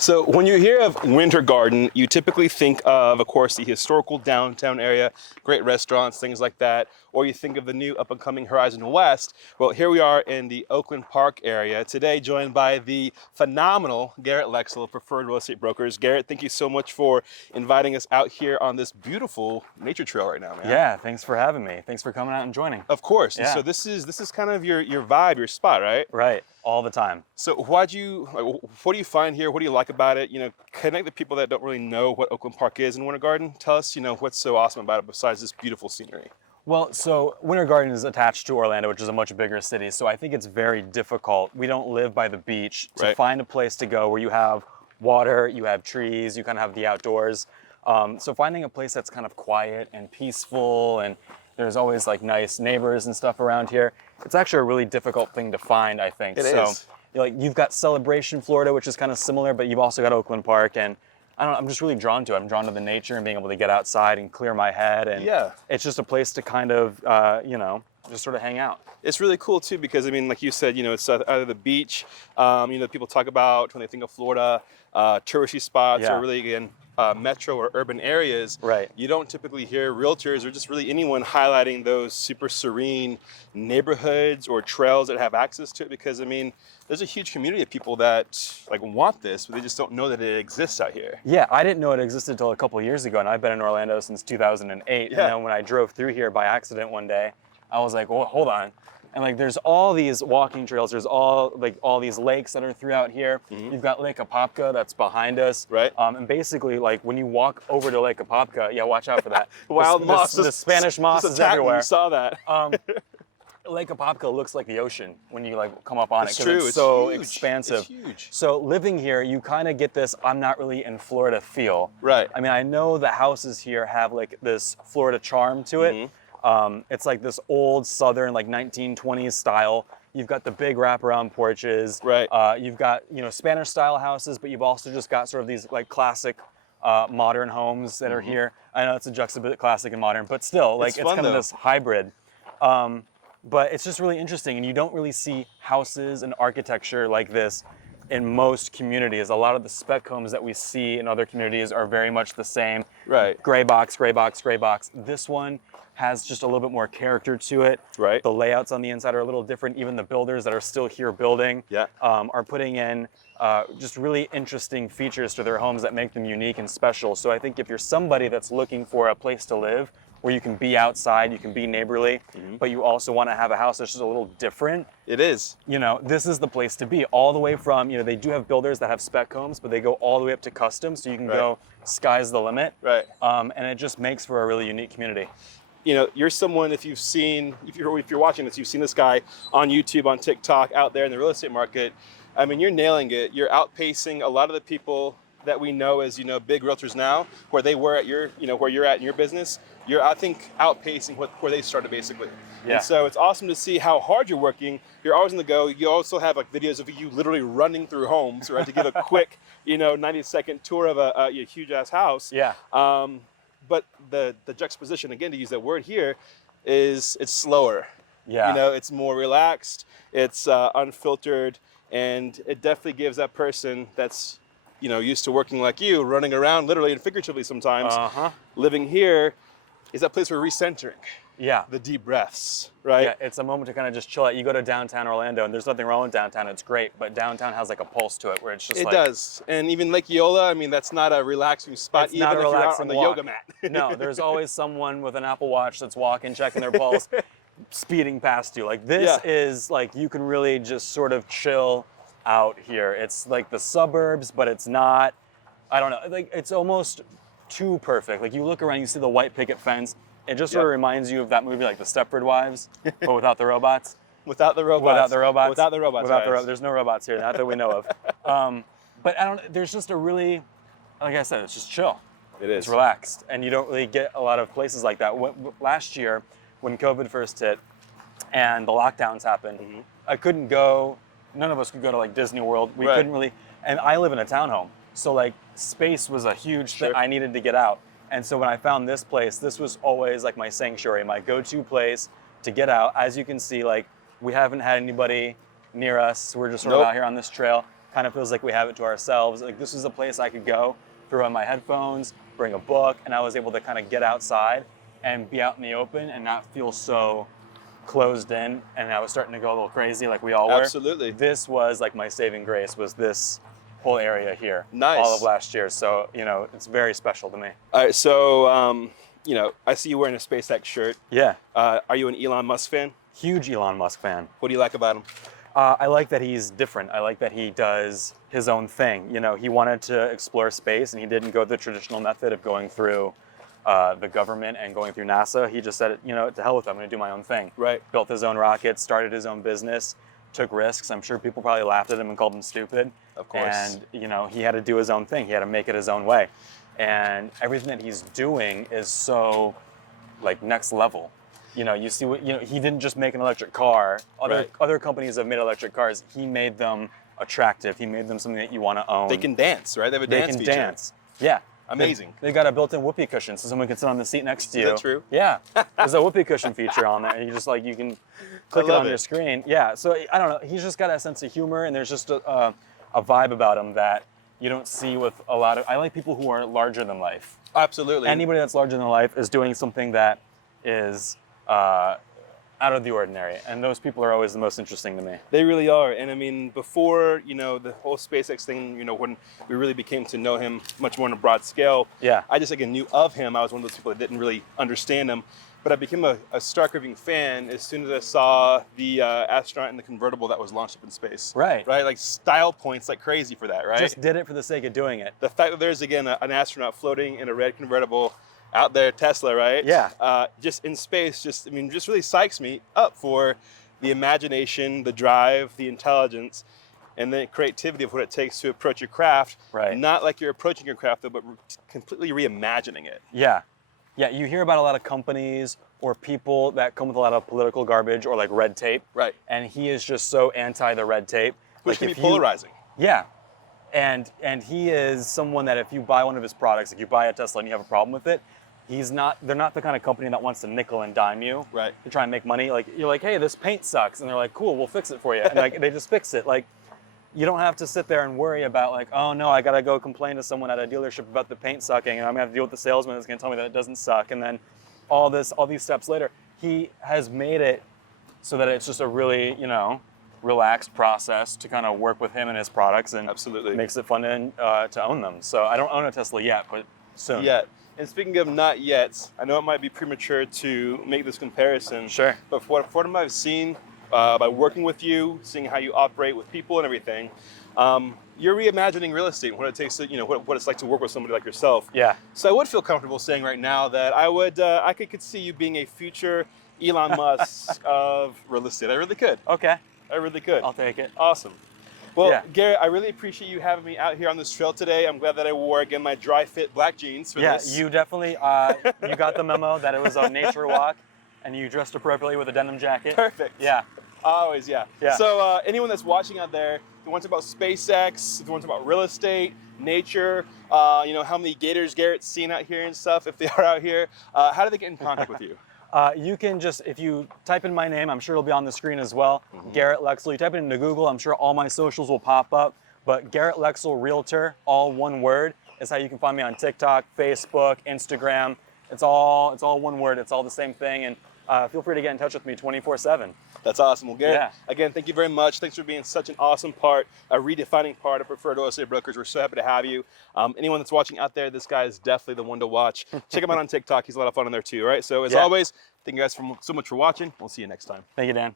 So when you hear of Winter Garden, you typically think of course, the historical downtown area, great restaurants, things like that, or you think of the new up-and-coming Horizon West. Well, here we are in the Oakland Park area today, joined by the phenomenal Garrett Lexell of Preferred Real Estate Brokers. Garrett, thank you so much for inviting us out here on this beautiful nature trail right now, man. Yeah, thanks for having me. Thanks for coming out and joining. Of course. Yeah. And so this is kind of your vibe, your spot, right? Right, all the time. So what do you find here? What do you like about it? Connect the people that don't really know what Oakland Park is in Winter Garden. Tell us, what's so awesome about it besides this beautiful scenery. Well, so Winter Garden is attached to Orlando, which is a much bigger city. So I think it's very difficult. We don't live by the beach to find a place to go where you have water, you have trees, you kind of have the outdoors. So finding a place that's kind of quiet and peaceful, and there's always like nice neighbors and stuff around here. It's actually a really difficult thing to find, I think. It is. You've got Celebration, Florida, which is kind of similar, but you've also got Oakland Park, and I'm just really drawn to it. I'm drawn to the nature and being able to get outside and clear my head, and it's just a place to kind of, just sort of hang out. It's really cool too because like you said, it's either the beach. People talk about when they think of Florida, touristy spots, or really again metro or urban areas. Right. You don't typically hear realtors or just really anyone highlighting those super serene neighborhoods or trails that have access to it because there's a huge community of people that want this, but they just don't know that it exists out here. Yeah, I didn't know it existed until a couple of years ago, and I've been in Orlando since 2008. Yeah. And then when I drove through here by accident one day, I was like, well, hold on. And there's all these walking trails. There's all these lakes that are throughout here. Mm-hmm. You've got Lake Apopka that's behind us. Right. And basically, when you walk over to Lake Apopka, watch out for that. Wild moss. The Spanish moss is everywhere. You saw that. Lake Apopka looks like the ocean when you come up on it because it's so huge. expansive. It's huge. So living here, you kind of get this I'm not really in Florida feel. Right. I know the houses here have this Florida charm to it. Mm-hmm. It's like this old Southern 1920s style. You've got the big wraparound porches. Right. You've got Spanish style houses, but you've also just got sort of these classic modern homes that are here. I know it's a juxtaposition, classic and modern, but still it's fun, kind of though. this hybrid. But it's just really interesting, and you don't really see houses and architecture like this in most communities. A lot of the spec homes that we see in other communities are very much the same. Right. Gray box, gray box, gray box. This one has just a little bit more character to it. Right. The layouts on the inside are a little different. Even the builders that are still here building are putting in just really interesting features to their homes that make them unique and special. So I think if you're somebody that's looking for a place to live, where you can be outside, you can be neighborly, but you also want to have a house that's just a little different. It is. This is the place to be. All the way from, they do have builders that have spec homes, but they go all the way up to custom, so you can go sky's the limit. Right. And it just makes for a really unique community. You're someone, if you're watching this, you've seen this guy on YouTube, on TikTok, out there in the real estate market. You're nailing it. You're outpacing a lot of the people that we know as, big realtors now, where they were at where you're at in your business. You're, I think, outpacing where they started basically. Yeah. And so it's awesome to see how hard you're working. You're always on the go. You also have videos of you literally running through homes, right, to give a quick, 90-second tour of a huge ass house. Yeah. But the juxtaposition, again, to use that word here, is it's slower. Yeah. It's more relaxed, it's unfiltered, and it definitely gives that person that's used to working like you, running around literally and figuratively sometimes, living here, is that place for recentering. Yeah. The deep breaths, right? Yeah, it's a moment to kind of just chill out. You go to downtown Orlando, and there's nothing wrong with downtown. It's great, but downtown has a pulse to it where it's just It does. And even Lake Eola, that's not a relaxing spot, it's even not if a you're out relaxing on the walk. yoga mat. No, there's always someone with an Apple Watch that's walking, checking their pulse, speeding past you. This is you can really just sort of chill out here. It's like the suburbs, but it's not. I don't know. It's almost too perfect. You look around, you see the white picket fence. It just sort of reminds you of that movie, the Stepford Wives, but without the robots. Without the robots. Without the robots. Without the robots. There's no robots here, not that we know of. But there's just a really, like I said, it's just chill. It is. It's relaxed, and you don't really get a lot of places like that. Last year, when COVID first hit, and the lockdowns happened, I couldn't go. None of us could go to Disney World. We couldn't really, and I live in a townhome, so space was a huge thing. I needed to get out. And so when I found this place, this was always my sanctuary, my go-to place to get out. As you can see, we haven't had anybody near us. We're just sort of out here on this trail. kind of feels like we have it to ourselves. Like this is a place I could go, throw in my headphones, bring a book, and I was able to kind of get outside and be out in the open and not feel so closed in, and I was starting to go a little crazy like we all were. Absolutely. This was like my saving grace, was this whole area here. Nice. All of last year. So, you know, it's very special to me. All right, so, you know, I see you wearing a SpaceX shirt. Yeah. Are you an Elon Musk fan? Huge Elon Musk fan. What do you like about him? I like that he's different. I like that he does his own thing. You know, he wanted to explore space and he didn't go the traditional method of going through the government and going through NASA. He just said, you know, to hell with it, I'm going to do my own thing. Right. Built his own rockets, started his own business, took risks. I'm sure people probably laughed at him and called him stupid. Of course. And, you know, he had to do his own thing. He had to make it his own way. And everything that he's doing is so, like, next level. You know, you see what, you know, he didn't just make an electric car. Other companies have made electric cars. He made them attractive. He made them something that you want to own. They can dance, right? They have a dance feature. They can dance. Yeah. Amazing. They got a built-in whoopee cushion so someone can sit on the seat next to you. Is that true? Yeah. There's a whoopee cushion feature on there, and you just like, you can click it on your screen. Yeah. So I don't know. He's just got a sense of humor, and there's just a vibe about him that you don't see with a lot of. I like people who are larger than life. Absolutely. Anybody that's larger than life is doing something that is out of the ordinary, and those people are always the most interesting to me. They really are. And I mean, before, you know, the whole SpaceX thing, you know, when we really became to know him much more on a broad scale, Yeah. I just, again, knew of him. I was one of those people that didn't really understand him. But I became a stark raving fan as soon as I saw the astronaut in the convertible that was launched up in space. Right. Right? Like style points like crazy for that, right? Just did it for the sake of doing it. The fact that there's, again, an astronaut floating in a red convertible out there, Tesla, right? Yeah. Just in space, just really psychs me up for the imagination, the drive, the intelligence, and the creativity of what it takes to approach your craft. Right. Not like you're approaching your craft, though, but completely reimagining it. Yeah. Yeah, you hear about a lot of companies or people that come with a lot of political garbage or like red tape. Right. And he is just so anti the red tape. Which like can be polarizing. Yeah. And he is someone that if you buy one of his products, like you buy a Tesla and you have a problem with it, they're not the kind of company that wants to nickel and dime you. Right. To try and make money. Like you're like, hey, this paint sucks. And they're like, cool, we'll fix it for you. And like they just fix it. Like you don't have to sit there and worry about like, oh no, I gotta go complain to someone at a dealership about the paint sucking, and I'm gonna have to deal with the salesman that's gonna tell me that it doesn't suck, and then all these steps later. He has made it so that it's just a really, you know, relaxed process to kind of work with him and his products, and Absolutely. makes it fun to own them. So I don't own a Tesla yet, but soon. Yet. And speaking of not yet, I know it might be premature to make this comparison. Sure. But for what I've seen, by working with you, seeing how you operate with people and everything, you're reimagining real estate, what it takes to, you know, what it's like to work with somebody like yourself. Yeah. So I would feel comfortable saying right now that I could see you being a future Elon Musk of real estate. I really could. Okay. I really could. I'll take it. Awesome. Well, Yeah. Garrett, I really appreciate you having me out here on this trail today. I'm glad that I wore, again, my dry fit black jeans for this. Yeah, you definitely, you got the memo that it was a nature walk, and you dressed appropriately with a denim jacket. Perfect. Yeah. Always, yeah. Yeah. So anyone that's watching out there, if you want to talk about SpaceX, if you want to talk about real estate, nature, you know, how many gators Garrett's seen out here and stuff, if they are out here, how do they get in contact with you? You can just, if you type in my name, I'm sure it'll be on the screen as well, Garrett Lexell. You type it into Google, I'm sure all my socials will pop up. But Garrett Lexell Realtor, all one word, is how you can find me on TikTok, Facebook, Instagram. It's all one word. It's all the same thing. And feel free to get in touch with me 24/7. That's awesome. Well, Garrett, Yeah. again, thank you very much. Thanks for being such an awesome part, a redefining part of Preferred Real Estate Brokers. We're so happy to have you. Anyone that's watching out there, this guy is definitely the one to watch. Check him out on TikTok. He's a lot of fun on there too, all right? So as Yeah. always, thank you guys so much for watching. We'll see you next time. Thank you, Dan.